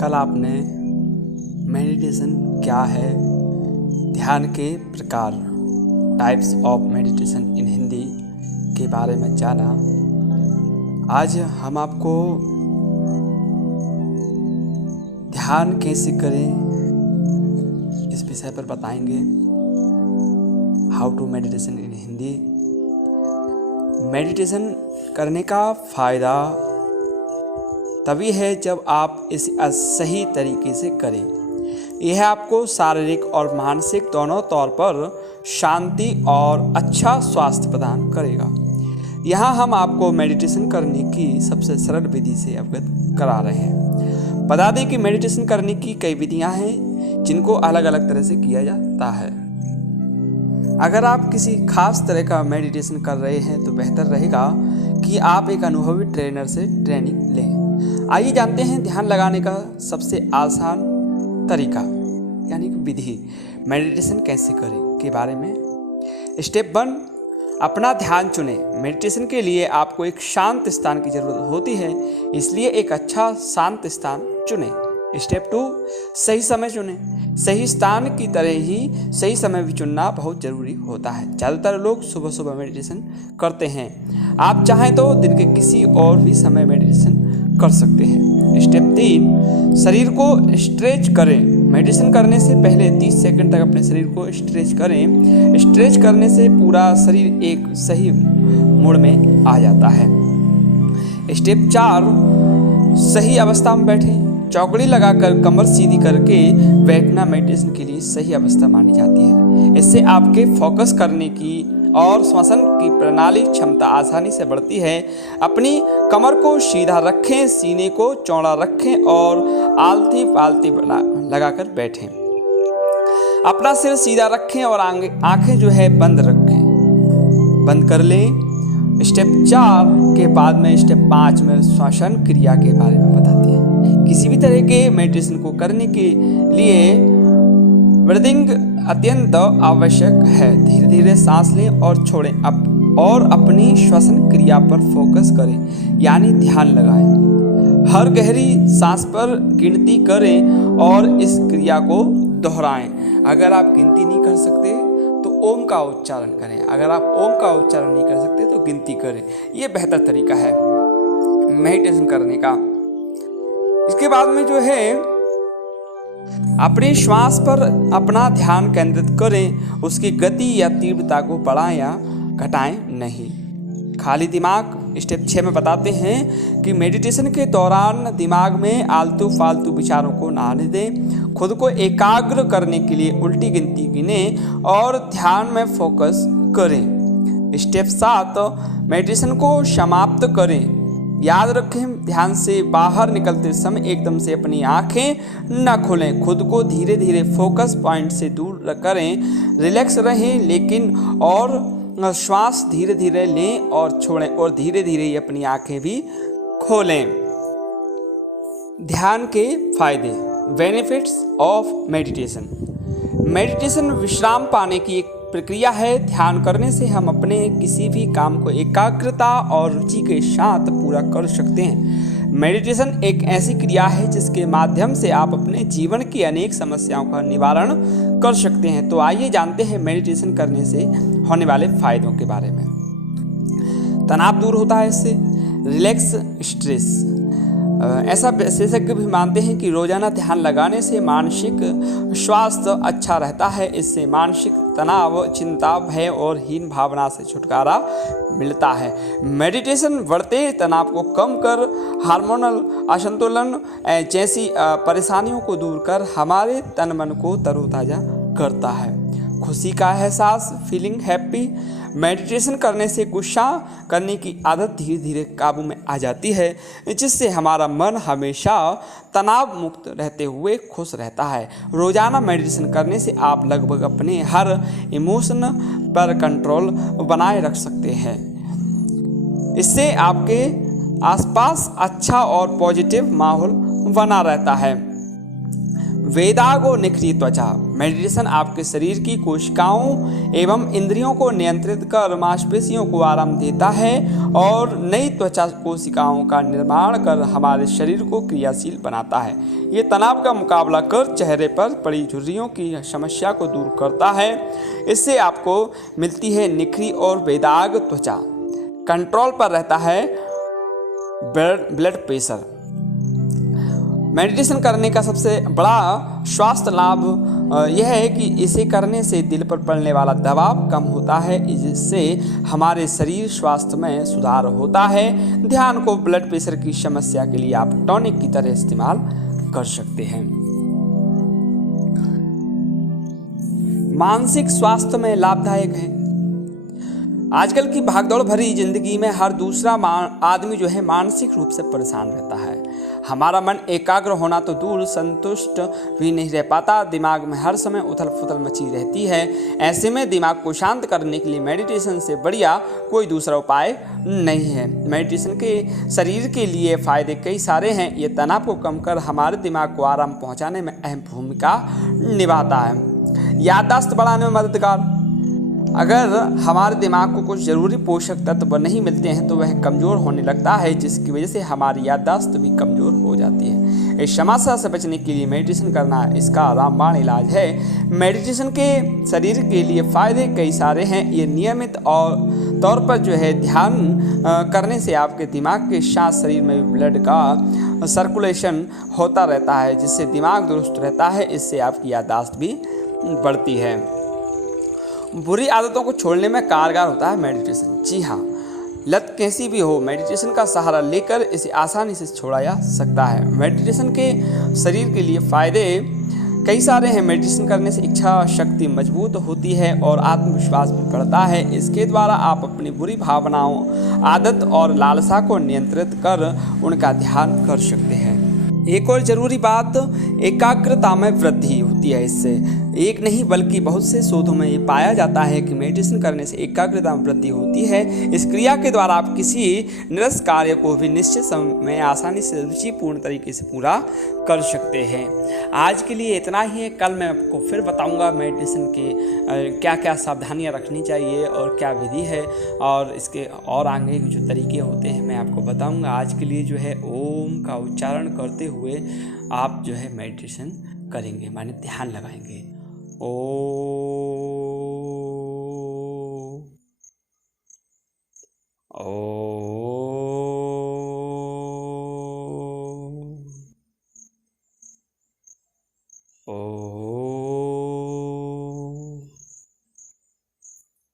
कल आपने मेडिटेशन क्या है, ध्यान के प्रकार, types of meditation in Hindi के बारे में जाना। आज हम आपको ध्यान कैसे करें इस विषय पर बताएंगे। How to meditation in Hindi. Meditation करने का फ़ायदा तभी है जब आप इसे सही तरीके से करें। यह आपको शारीरिक और मानसिक दोनों तौर पर शांति और अच्छा स्वास्थ्य प्रदान करेगा। यहाँ हम आपको मेडिटेशन करने की सबसे सरल विधि से अवगत करा रहे हैं। बता दें कि मेडिटेशन करने की कई विधियाँ हैं जिनको अलग अलग तरह से किया जाता है। अगर आप किसी खास तरह का मेडिटेशन कर रहे हैं तो बेहतर रहेगा कि आप एक अनुभवी ट्रेनर से ट्रेनिंग लें। आइए जानते हैं ध्यान लगाने का सबसे आसान तरीका यानी कि विधि, मेडिटेशन कैसे करें के बारे में। स्टेप 1, अपना ध्यान चुनें। मेडिटेशन के लिए आपको एक शांत स्थान की ज़रूरत होती है, इसलिए एक अच्छा शांत स्थान चुनें। स्टेप 2, सही समय चुनें। सही स्थान की तरह ही सही समय भी चुनना बहुत ज़रूरी होता है। ज़्यादातर लोग सुबह सुबह मेडिटेशन करते हैं। आप चाहें तो दिन के किसी और भी समय मेडिटेशन कर सकते हैं। स्टेप 3, शरीर को स्ट्रेच करें। मेडिटेशन करने से पहले 30 सेकंड तक अपने शरीर को स्ट्रेच करें। स्ट्रेच करने से पूरा शरीर एक सही मोड में आ जाता है। स्टेप 4, सही अवस्था में बैठें। चौकड़ी लगाकर कमर सीधी करके बैठना मेडिटेशन के लिए सही अवस्था मानी जाती है। इससे आपके फोकस करने की और श्वसन की प्रणाली क्षमता आसानी से बढ़ती है। अपनी कमर को सीधा रखें, सीने को चौड़ा रखें और आलती पालती लगाकर बैठें। अपना सिर सीधा रखें और आंखें जो है बंद रखें, बंद कर लें। स्टेप 4 के बाद में स्टेप 5 में श्वसन क्रिया के बारे में बताते हैं। किसी भी तरह के मेडिटेशन को करने के लिए ब्रीदिंग अत्यंत आवश्यक है। धीरे धीरे सांस लें और छोड़ें और अपनी श्वसन क्रिया पर फोकस करें यानी ध्यान लगाएं। हर गहरी सांस पर गिनती करें और इस क्रिया को दोहराएं। अगर आप गिनती नहीं कर सकते तो ओम का उच्चारण करें। अगर आप ओम का उच्चारण नहीं कर सकते तो गिनती करें। ये बेहतर तरीका है मेडिटेशन करने का। इसके बाद में जो है अपने श्वास पर अपना ध्यान केंद्रित करें। उसकी गति या तीव्रता को बढ़ाएं या घटाएं नहीं। खाली दिमाग। स्टेप 6 में बताते हैं कि मेडिटेशन के दौरान दिमाग में आलतू फालतू विचारों को ना आने दें। खुद को एकाग्र करने के लिए उल्टी गिनती गिनें और ध्यान में फोकस करें। स्टेप 7, मेडिटेशन को समाप्त करें। याद रखें, ध्यान से बाहर निकलते समय एकदम से अपनी आंखें न खोलें। खुद को धीरे धीरे फोकस पॉइंट से दूर करें। रिलैक्स रहें लेकिन और श्वास धीरे धीरे लें और छोड़ें और धीरे धीरे अपनी आंखें भी खोलें। ध्यान के फायदे, बेनिफिट्स ऑफ मेडिटेशन। मेडिटेशन विश्राम पाने की एक प्रक्रिया है। ध्यान करने से हम अपने किसी भी काम को एकाग्रता और रुचि के साथ पूरा कर सकते हैं। मेडिटेशन एक ऐसी क्रिया है जिसके माध्यम से आप अपने जीवन की अनेक समस्याओं का निवारण कर सकते हैं। तो आइए जानते हैं मेडिटेशन करने से होने वाले फायदों के बारे में। तनाव दूर होता है इससे। Relax stress. ऐसा विशेषज्ञ भी मानते हैं कि रोजाना ध्यान लगाने से मानसिक स्वास्थ्य अच्छा रहता है। इससे मानसिक तनाव, चिंता, भय और हीन भावना से छुटकारा मिलता है। मेडिटेशन बढ़ते तनाव को कम कर हार्मोनल असंतुलन जैसी परेशानियों को दूर कर हमारे तन मन को तरोताजा करता है। खुशी का एहसास, फीलिंग हैप्पी। मेडिटेशन करने से गुस्सा करने की आदत धीरे धीरे काबू में आ जाती है, जिससे हमारा मन हमेशा तनाव मुक्त रहते हुए खुश रहता है। रोजाना मेडिटेशन करने से आप लगभग अपने हर इमोशन पर कंट्रोल बनाए रख सकते हैं। इससे आपके आसपास अच्छा और पॉजिटिव माहौल बना रहता है। वेदागो निखरी त्वचा। मेडिटेशन आपके शरीर की कोशिकाओं एवं इंद्रियों को नियंत्रित कर मांसपेशियों को आराम देता है और नई त्वचा कोशिकाओं का निर्माण कर हमारे शरीर को क्रियाशील बनाता है। ये तनाव का मुकाबला कर चेहरे पर पड़ी झुर्रियों की समस्या को दूर करता है। इससे आपको मिलती है निखरी और बेदाग त्वचा। कंट्रोल पर रहता है ब्लड प्रेशर। मेडिटेशन करने का सबसे बड़ा स्वास्थ्य लाभ यह है कि इसे करने से दिल पर पड़ने वाला दबाव कम होता है, जिससे हमारे शरीर स्वास्थ्य में सुधार होता है। ध्यान को ब्लड प्रेशर की समस्या के लिए आप टॉनिक की तरह इस्तेमाल कर सकते हैं। मानसिक स्वास्थ्य में लाभदायक है। आजकल की भागदौड़ भरी जिंदगी में हर दूसरा आदमी जो है मानसिक रूप से परेशान रहता है। हमारा मन एकाग्र होना तो दूर संतुष्ट भी नहीं रह पाता। दिमाग में हर समय उथल पुथल मची रहती है। ऐसे में दिमाग को शांत करने के लिए मेडिटेशन से बढ़िया कोई दूसरा उपाय नहीं है। मेडिटेशन के शरीर के लिए फ़ायदे कई सारे हैं। ये तनाव को कम कर हमारे दिमाग को आराम पहुंचाने में अहम भूमिका निभाता है। याददाश्त बढ़ाने में मददगार। अगर हमारे दिमाग को कुछ ज़रूरी पोषक तत्व नहीं मिलते हैं तो वह कमज़ोर होने लगता है, जिसकी वजह से हमारी याददाश्त भी कमज़ोर हो जाती है। इस समस्या से बचने के लिए मेडिटेशन करना इसका रामबाण इलाज है। मेडिटेशन के शरीर के लिए फ़ायदे कई सारे हैं। ये नियमित और तौर पर जो है ध्यान करने से आपके दिमाग के साथ शरीर में ब्लड का सर्कुलेशन होता रहता है, जिससे दिमाग दुरुस्त रहता है। इससे आपकी याददाश्त भी बढ़ती है। बुरी आदतों को छोड़ने में कारगर होता है मेडिटेशन। जी हाँ, लत कैसी भी हो, मेडिटेशन का सहारा लेकर इसे आसानी से छोड़ा जा सकता है। मेडिटेशन के शरीर के लिए फ़ायदे कई सारे हैं। मेडिटेशन करने से इच्छा शक्ति मजबूत होती है और आत्मविश्वास भी बढ़ता है। इसके द्वारा आप अपनी बुरी भावनाओं, आदत और लालसा को नियंत्रित कर उनका ध्यान कर सकते हैं। एक और ज़रूरी बात, एकाग्रता में वृद्धि होती है। इससे एक नहीं बल्कि बहुत से शोधों में ये पाया जाता है कि मेडिटेशन करने से एकाग्रता में वृद्धि होती है। इस क्रिया के द्वारा आप किसी निरस्त कार्य को भी निश्चित समय में आसानी से रुचिपूर्ण तरीके से पूरा कर सकते हैं। आज के लिए इतना ही है। कल मैं आपको फिर बताऊंगा मेडिटेशन के क्या क्या सावधानियां रखनी चाहिए और क्या विधि है, और इसके और आगे जो तरीके होते हैं मैं आपको बताऊंगा। आज के लिए जो है ओम का उच्चारण करते हुए आप जो है मेडिटेशन करेंगे, माने ध्यान लगाएंगे। ओम।